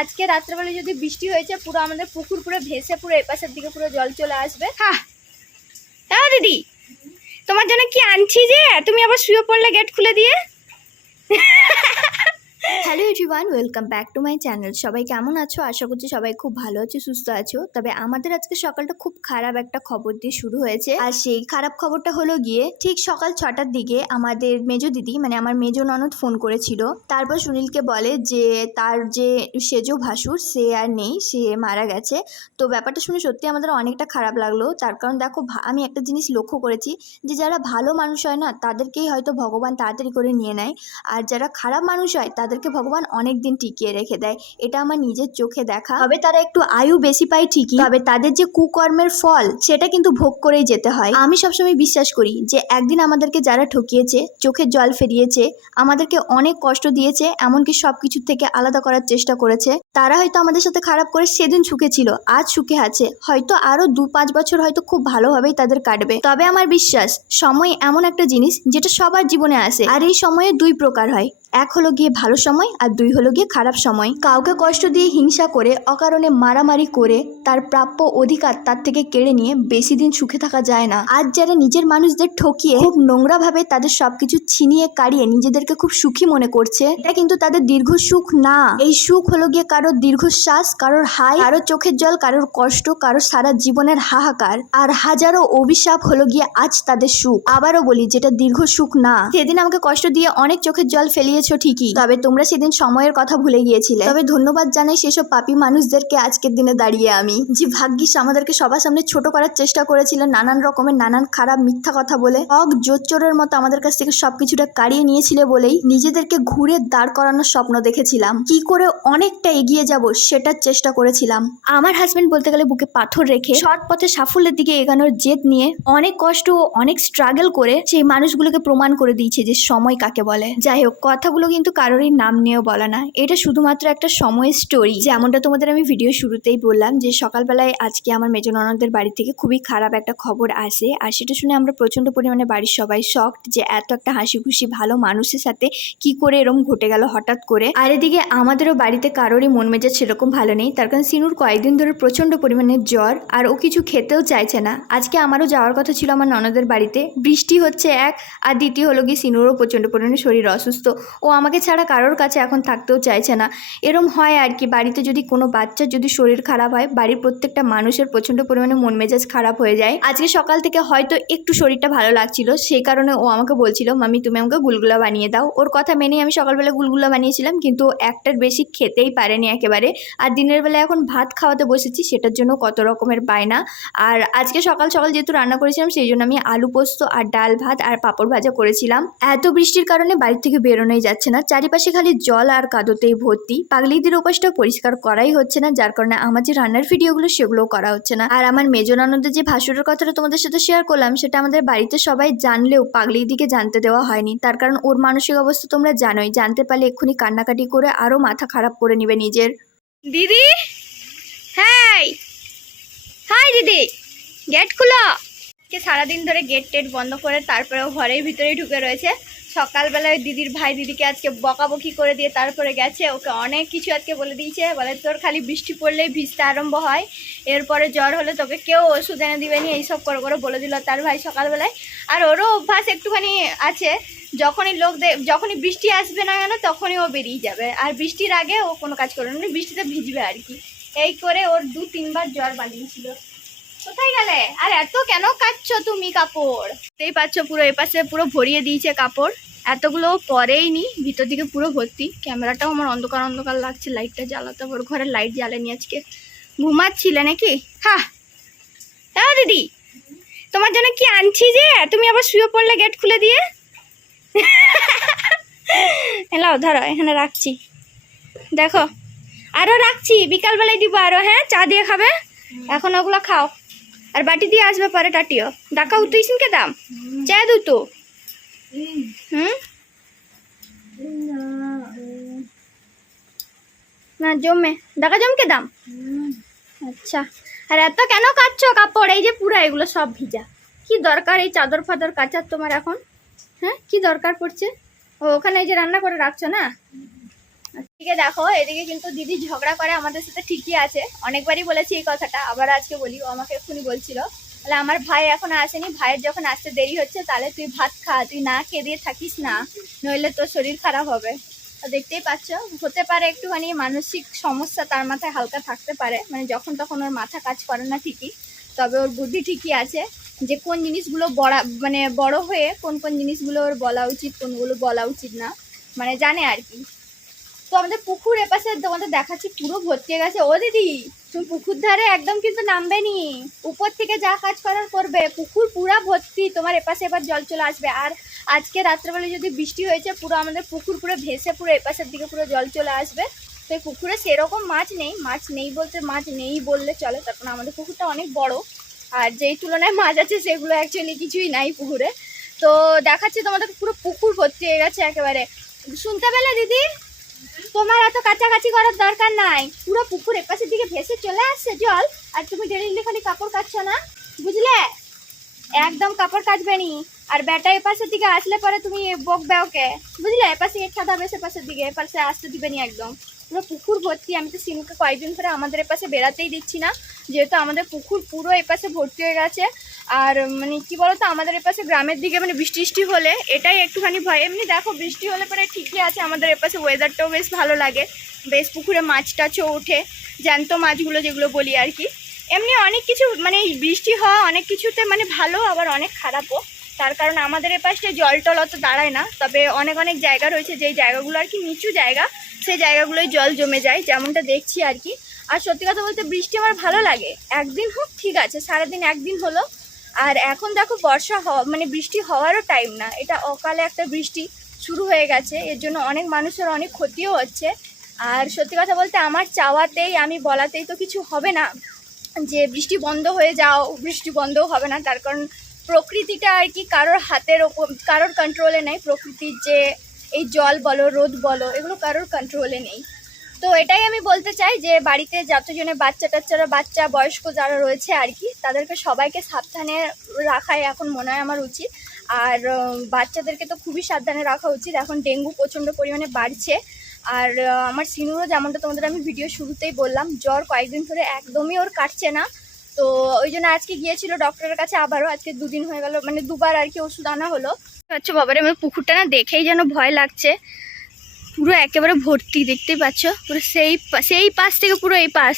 আজকে রাত্রেবেলা যদি বৃষ্টি হয়েছে, পুরো আমাদের পুকুর পুরো ভেসে পুরো এপাশের দিকে পুরো জল চলে আসবে। হ্যাঁ। হ্যাঁ দিদি, তোমার জন্য কি আনছি যে? তুমি আবার শুয়ে পড়লে গেট খুলে দিয়ে? Hello everyone welcome back to my channel সবাই কেমন আছো? আশা করছি সবাই খুব ভালো আছো, সুস্থ আছো। তবে আমাদের আজকে সকালটা খুব খারাপ একটা খবর দিয়ে শুরু হয়েছে। আর সেই খারাপ খবরটা হলো গিয়ে, ঠিক সকাল ছটার দিকে আমাদের মেজো দিদি মানে আমার মেজো ননদ ফোন করেছিল। তারপর সুনীলকে বলে যে, তার যে সেজো ভাসুর, সে আর নেই, সে মারা গেছে। তো ব্যাপারটা শুনে সত্যি আমাদের অনেকটা খারাপ লাগল। তার কারণ দেখো আমি একটা জিনিস লক্ষ্য করেছি যে, যারা ভালো মানুষ হয় না, তাদেরকেই হয়তো ভগবান তাড়াতাড়ি করে নিয়ে নেয়। আর যারা খারাপ মানুষ হয় তাদেরকে ভগবান অনেক দিন টিকিয়ে রেখে দেয়। এটা আমার নিজের চোখে দেখা। তবে তারা একটু আয়ু বেশি পায় ঠিকই। তবে তাদের যে কুকর্মের ফল, সেটা কিন্তু ভোগ করেই যেতে হয়। আমি সবসময় বিশ্বাস করি যে, একদিন আমাদেরকে যারা ঠকিয়েছে চোখের জল ফেরিয়েছে, আমাদেরকে অনেক কষ্ট দিয়েছে, এমনকি সব কিছুর থেকে আলাদা করার চেষ্টা করেছে, তারা হয়তো আমাদের সাথে খারাপ করে সেদিন সুখে ছিল আজ সুখে আছে। হয়তো আরও দু পাঁচ বছর হয়তো খুব ভালোভাবেই তাদের কাটবে। তবে আমার বিশ্বাস, সময় এমন একটা জিনিস, যেটা সবার জীবনে আসে। আর এই সময়ে দুই প্রকার হয়। এক হলো গিয়ে ভালো সময় আর দুই হলো গিয়ে খারাপ সময়। কাউকে কষ্ট দিয়ে হিংসা করে, অকারণে মারামারি করে, তার প্রাপ্য অধিকার তার থেকে কেড়ে নিয়ে বেশি দিন সুখে থাকা যায় না। আজ যারা নিজের মানুষদের ঠকিয়ে, খুব নোংরাভাবে তাদের সবকিছু ছিনিয়ে কাড়িয়ে নিজেদেরকে খুব সুখী মনে করছে, এটা কিন্তু তাদের দীর্ঘ সুখ না। এই সুখ হলো গিয়ে কারোর দীর্ঘশ্বাস, কারোর হাই, কারোর চোখের জল, কারোর কষ্ট, কারোর সারা জীবনের হাহাকার। আর হাজারো অভিশাপ হলো গিয়ে আজ তাদের সুখ। আবারও বলি, যেটা দীর্ঘ সুখ না। সেদিন আমাকে কষ্ট দিয়ে অনেক চোখের জল ফেলিয়েছো ঠিকই। তবে তোমরা সেদিন সময়ের কথা ভুলে গিয়েছিলে। তবে ধন্যবাদ জানাই সেসব পাপী মানুষদেরকে আজকের দিনে দাঁড়িয়ে আমি। যে ভাগ্যিস আমাদেরকে সবার সামনে ছোট করার চেষ্টা করেছিল নানান রকমের নানান খারাপ মিথ্যা কথা বলে। অক জোচ্চোরের মতো আমাদের কাছ থেকে সবকিছুটা কাড়িয়ে নিয়েছিলে বলেই নিজেদেরকে ঘুরে দাঁড় করানোর স্বপ্ন দেখেছিলাম। কি করে অনেকটা এগিয়ে যাব সেটার চেষ্টা করেছিলাম। আমার হাজবেন্ড বলতে গেলে বুকে পাথর রেখে সৎ পথে সাফল্যের দিকে এগানোর জেদ নিয়ে অনেক কষ্ট ও অনেক স্ট্রাগল করে সেই মানুষগুলোকে প্রমাণ করে দিয়েছে যে সময় কাকে বলে। যাই হোক কথাগুলো কিন্তু কারোরই নাম নিয়েও বলা না। এটা শুধুমাত্র একটা সময়ের স্টোরি যেমনটা তোমাদের আমি ভিডিও শুরুতেই বললাম যে, সকালবেলায় আজকে আমার মেজ ননদের বাড়ি থেকে খুবই খারাপ একটা খবর আসে। আর সেটা শুনে আমরা প্রচণ্ড পরিমাণে বাড়ির সবাই শকড যে, এত একটা হাসি খুশি ভালো মানুষের সাথে কি করে এরম ঘটে গেল হঠাৎ করে। আর এদিকে আমাদেরও বাড়িতে কারোরই মন মেজাজ সেরকম ভালো নেই। তার কারণ সিনুর কয়েকদিন ধরে প্রচণ্ড পরিমাণে জ্বর, আর ও কিছু খেতেও চাইছে না। আজকে আমারও যাওয়ার কথা ছিল আমার ননদের বাড়িতে। বৃষ্টি হচ্ছে এক, আর দ্বিতীয় হলো গিয়ে সিনুরও প্রচণ্ড পরিমাণে শরীর অসুস্থ। ও আমাকে ছাড়া কারোর কাছে এখন থাকতেও চাইছে না। এরম হয় আর কি, বাড়িতে যদি কোনো বাচ্চার যদি শরীর খারাপ হয়, বাড়ির প্রত্যেকটা মানুষের প্রচণ্ড পরিমাণে মন মেজাজ খারাপ হয়ে যায়। আজকে সকাল থেকে হয়তো একটু শরীরটা ভালো লাগছিল, সেই কারণে ও আমাকে বলছিল মামি তুমি আমাকে গুলগুলা বানিয়ে দাও। ওর কথা মেনেই আমি সকালবেলা গুলগুলা বানিয়েছিলাম, কিন্তু একটার বেশি খেতেই পারেনি একেবারে। আর দিনের বেলা এখন ভাত খাওয়াতে বসেছি, সেটার জন্য কত রকমের বায়না। আর আজকে সকাল সকাল যেহেতু রান্না করেছিলাম, সেই জন্য আমি আলু পোস্ত আর ডাল ভাত আর পাঁপড় ভাজা করেছিলাম। এত বৃষ্টির কারণে বাড়ি থেকে বেরোনোই যাচ্ছে না। চারিপাশে খালি জল আর কাদোতেই ভর্তি। পাগলিদের উপাসটা পরিষ্কার করাই হচ্ছে না, যার কারণে আমার যে রান্নার ভিডিওগুলো সেগুলোও করা হচ্ছে না। আর আমার মেজন আনন্দের যে ভাসুরের কথাটা তোমাদের সাথে শেয়ার করলাম, সেটা আমাদের বাড়িতে সবাই জানলেও পাগলির দিকে জানতে দেওয়া হয়নি। তার কারণ ওর মানসিক অবস্থা তোমরা জানোই। জানতে পারলে এক্ষুনি কান্নাকাটি করে আরও মাথা খারাপ করে নিবে নিজের। দিদি? হাই! হাই দিদি! গেট খুলো! সারাদিন ধরে গেট টেট বন্ধ করে তারপরেও ঘরের ভিতরেই ঢুকে রয়েছে। সকালবেলায় দিদির ভাই দিদিকে আজকে বকাবকি করে দিয়ে তারপরে গেছে, ওকে অনেক কিছু আজকে বলে দিয়েছে, বলে তোর খালি বৃষ্টি পড়লেই ভিজতে আরম্ভ হয়, এরপরে জ্বর হলে তোকে কেউ ওষুধ এনে দিবে নি, এইসব করে করে বলে দিল তার ভাই সকালবেলায়। আর ওরও অভ্যাস একটুখানি আছে, যখনই লোক দে যখনই বৃষ্টি আসবে না কেন তখনই ও বেরিয়ে যাবে, আর বৃষ্টির আগে ও কোনো কাজ করবে না, বৃষ্টিতে ভিজবে আর কি। এই করে ওর দু তিনবার জ্বর বানিয়েছিল কোথায় গেলে? আর এত কেন কাটছো তুমি কাপড়? দেখতেই পাচ্ছ পুরো এপাশে পুরো ভরিয়ে দিয়েছে কাপড়। এতগুলো পরেই নি ভিতর দিকে পুরো ভর্তি। ক্যামেরাটাও আমার অন্ধকার অন্ধকার লাগছে লাইটটা জ্বালাতে ওর ঘরে লাইট জ্বালেনি আজকে। ঘুমাচ্ছিলে নাকি? হ্যাঁ হ্যাঁ দিদি। তোমার জন্য কি আনছি যে? তুমি আবার শুয়ে পড়লে গেট খুলে দিয়ে? এলাও ধরো এখানে রাখছি। দেখো। আরও রাখছি বিকালবেলায় দিব আরও হ্যাঁ? চা দিয়ে খাবে? এখন ওগুলো খাও। আর বাটি দিয়ে আসবে পরে টাটিও। ডাকা উঠতেইছেন কে দাম? চা দু তো। না, জমে। ডাকা জমকে দাম? আচ্ছা। আর এত কেন কাটছো কাপড়? এই যে পুরো এগুলো সব ভিজা। কি দরকার এই চাদর ফাদর কাচার তোমার এখন? হ্যাঁ? কি দরকার পড়ছে? ও, ওখানে এই যে রান্না করে রাখছো না? এদিকে দেখো, এদিকে কিন্তু দিদি ঝগড়া করে আমাদের সাথে ঠিকই আছে। অনেকবারই বলেছি এই কথাটা, আবার আজকে বলি, ও আমাকে এক্ষুনি বলছিল। তাহলে আমার ভাই এখন আসেনি, ভাইয়ের যখন আসতে দেরি হচ্ছে, তাহলে তুই ভাত খা, তুই না খেয়ে দিয়ে থাকিস না, নইলে তোর শরীর খারাপ হবে। দেখতেই পাচ্ছ, হতে পারে একটুখানি মানসিক সমস্যা তার মাথায় হালকা থাকতে পারে মানে যখন তখন ওর মাথা কাজ করে না ঠিকই, তবে ওর বুদ্ধি ঠিকই আছে যে কোন জিনিসগুলো বড়া মানে বড় হয়ে কোন কোন জিনিসগুলো ওর বলা উচিত, কোনগুলো বলা উচিত না মানে জানে আর কি। তো আমাদের পুকুর এপাশে তোমাদের দেখাচ্ছি, পুরো ভর্তি গেছে। ও দিদি, তুমি পুকুর ধারে একদম কিন্তু নামবে নি। উপর থেকে যা কাজ করার করবে, পুকুর পুরা ভর্তি, তোমার এপাশে এবার জল চলে আসবে। আর আজকে রাত্রেবেলা যদি বৃষ্টি হয়েছে, পুরো আমাদের পুকুর পুরো ভেসে পুরো এপাশের দিকে পুরো জল চলে আসবে। তো এই পুকুরে সেরকম মাছ নেই মাছ নেই বলতে মাছ নেই বললে চলে। তারপর আমাদের পুকুরটা অনেক বড়, আর যেই তুলনায় মাছ আছে সেগুলো অ্যাকচুয়ালি কিছুই নাই পুকুরে। তো দেখাচ্ছি তোমাদের পুরো পুকুর ভর্তি হয়ে গেছে একেবারে। শুনতে পেলে দিদি? তোমার এত কাছাকাছি করার দরকার নাই। পুরো পুকুর এপাশের দিকে ভেসে চলে আসছে, জল। আর তুমি ডেলি খালি কাপড় কাচ্ছ না? বুঝলে? একদম কাপড় কাটবে নি। আর বেটা এপাশের দিকে আসলে পরে তুমি বকবে ওকে বুঝলে এপাশে ইচ্ছা দেবে সেপাশের দিকে এপাশে আসতে দিবে নি একদম। পুরো পুকুর ভর্তি, আমি তো সিনুকে কয়েকদিন ধরে আমাদের এপাশে বেড়াতেই দিচ্ছি না, যেহেতু আমাদের পুকুর পুরো এপাশে ভর্তি হয়ে গেছে। আর মানে কি বলতো, আমাদের এপাশে গ্রামের দিকে মানে বৃষ্টি বৃষ্টি হলে এটাই একটুখানি ভয়। এমনি দেখো, বৃষ্টি হলে পরে ঠিকই আছে, আমাদের এপাশে ওয়েদারটাও বেশ ভালো লাগে। বেশ পুকুরে মাছ টাছও ওঠে, জ্যান্ত মাছগুলো যেগুলো বলি আর কি। এমনি অনেক কিছু মানে বৃষ্টি হওয়া অনেক কিছুতে মানে ভালো, আবার অনেক খারাপও। তার কারণ আমাদের এপাশে জল টল অত দাঁড়ায় না, তবে অনেক অনেক জায়গা রয়েছে যেই জায়গাগুলো আর কি নিচু জায়গা, সেই জায়গাগুলোয় জল জমে যায়, যেমনটা দেখছি আর কি। আর সত্যি কথা বলতে বৃষ্টি আমার ভালো লাগে। একদিন হোক, ঠিক আছে, সারাদিন একদিন হলো। আর এখন দেখো বর্ষা হওয়া মানে বৃষ্টি হওয়ারও টাইম না। এটা অকালে একটা বৃষ্টি শুরু হয়ে গেছে, এর জন্য অনেক মানুষের অনেক ক্ষতিও হচ্ছে। আর সত্যি কথা বলতে আমার চাওয়াতেই, আমি বলাতেই তো কিছু হবে না। যে বৃষ্টি বন্ধ হয়ে যাও, বৃষ্টি বন্ধও হবে না, তার কারণ প্রকৃতিটা আর কি কারোর হাতের ওপর, কারোর কন্ট্রোলে নেই। প্রকৃতির যে এই জল বলো, রোদ বলো, এগুলো কারোর কন্ট্রোলে নেই। তো এটাই আমি বলতে চাই যে, বাড়িতে যতজনের বাচ্চা টাচ্চারা, বাচ্চা বয়স্ক যারা রয়েছে আর কি, তাদেরকে সবাইকে সাবধানে রাখাই এখন মনে হয় আমার উচিত। আর বাচ্চাদেরকে তো খুবই সাবধানে রাখা উচিত। এখন ডেঙ্গু প্রচণ্ড পরিমাণে বাড়ছে। আর আমার সিনুরও যেমনটা তোমাদের আমি ভিডিও শুরুতেই বললাম, জ্বর কয়েকদিন ধরে একদমই ওর কাটছে না। তো ওই জন্য আজকে গিয়েছিল ডক্টরের কাছে, আবারও আজকে দুদিন হয়ে গেল মানে দুবার আর কি ওষুধ আনা হলো। আচ্ছা বাবারে মানে পুকুরটা না দেখেই যেন ভয় লাগছে। পুরো একেবারে ভর্তি, দেখতেই পাচ্ছ? পুরো সেই সেই পাশ থেকে পুরো এই পাশ।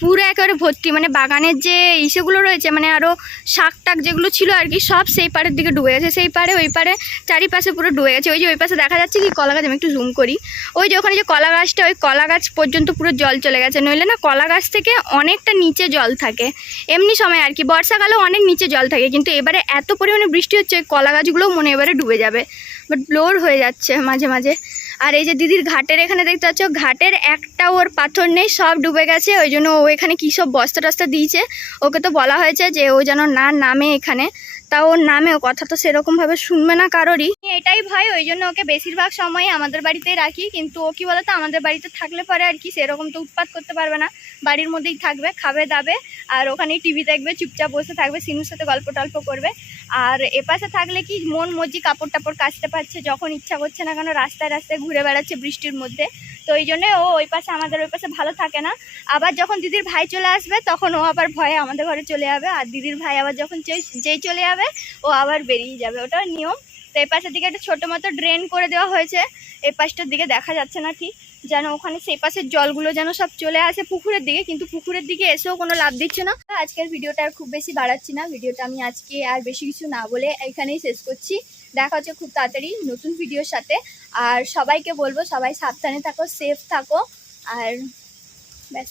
পুরো একেবারে ভর্তি মানে বাগানের যে ইসেগুলো রয়েছে মানে আরও শাক টাক যেগুলো ছিল আর কি, সব সেই পাড়ের দিকে ডুবে গেছে। সেই পাড়ে, ওই পাড়ে চারিপাশে পুরো ডুবে গেছে। ওই যে ওই পাশে দেখা যাচ্ছে কি, কলা গাছ, আমি একটু জুম করি। ওই যে ওখানে যে কলা গাছটা, ওই কলা গাছ পর্যন্ত পুরো জল চলে গেছে। নইলে না, কলা গাছ থেকে অনেকটা নিচে জল থাকে। এমনি সময় আর কি, বর্ষাকালেও অনেক নিচে জল থাকে, কিন্তু এবারে এত পরিমাণে বৃষ্টি হচ্ছে, ওই কলা গাছগুলোও মনে এবারে ডুবে যাবে। বাট ব্লোর হয়ে যাচ্ছে মাঝে মাঝে। আর এই যে দিদির ঘাটের এখানে দেখতে পাচ্ছ, ঘাটের একটা ওর পাথর নেই, সব ডুবে গেছে। ওই জন্য ও এখানে কী সব বস্তা টস্তা দিয়েছে। ওকে তো বলা হয়েছে যে ও যেন না নামে এখানে। তা ওর নামে ও কথা তো সেরকমভাবে শুনবে না কারোরই। এটাই ভয়, ওই জন্য ওকে বেশিরভাগ সময় আমাদের বাড়িতেই রাখি, কিন্তু ও কি বলতো, আমাদের বাড়িতে থাকলে পরে আর কি সেরকম তো উৎপাত করতে পারবে না। বাড়ির মধ্যেই থাকবে, খাবে, দাবে, আর ওখানেই টিভি দেখবে, চুপচাপ বসে থাকবে, সিনুর সাথে গল্প টল্প করবে। আর এপাশে থাকলে কি, মন মর্জি কাপড় টাপড় কাচতে পারছে, যখন ইচ্ছা করছে না কেন, রাস্তায় রাস্তায় ঘুরে বেড়াচ্ছে বৃষ্টির মধ্যে। তো ওই জন্য ও ওই পাশে, আমাদের ওই পাশে ভালো থাকে না। আবার যখন দিদির ভাই চলে আসবে, তখন ও আবার ভয়ে আমাদের ঘরে চলে যাবে। আর দিদির ভাই আবার যখন যেই চলে যাবে, ও আবার বেরিয়ে যাবে। ওটা নিয়ম। তো এই পাশের দিকে একটা ছোটো মতো ড্রেন করে দেওয়া হয়েছে। এই পাশটার দিকে দেখা যাচ্ছে না ঠিক। যেন ওখানে সেই পাশের জলগুলো যেন সব চলে আসে পুকুরের দিকে, কিন্তু পুকুরের দিকে এসেও কোনো লাভ দিচ্ছে না। আজকের ভিডিওটা আর খুব বেশি বাড়াচ্ছি না। ভিডিওটা আমি আজকে আর বেশি কিছু না বলে এখানেই শেষ করছি। দেখা হচ্ছে খুব তাড়াতাড়ি নতুন ভিডিওর সাথে। আর সবাইকে বলব, সবাই সাবধানে থাকো সেফ থাকো, আর ব্যাস।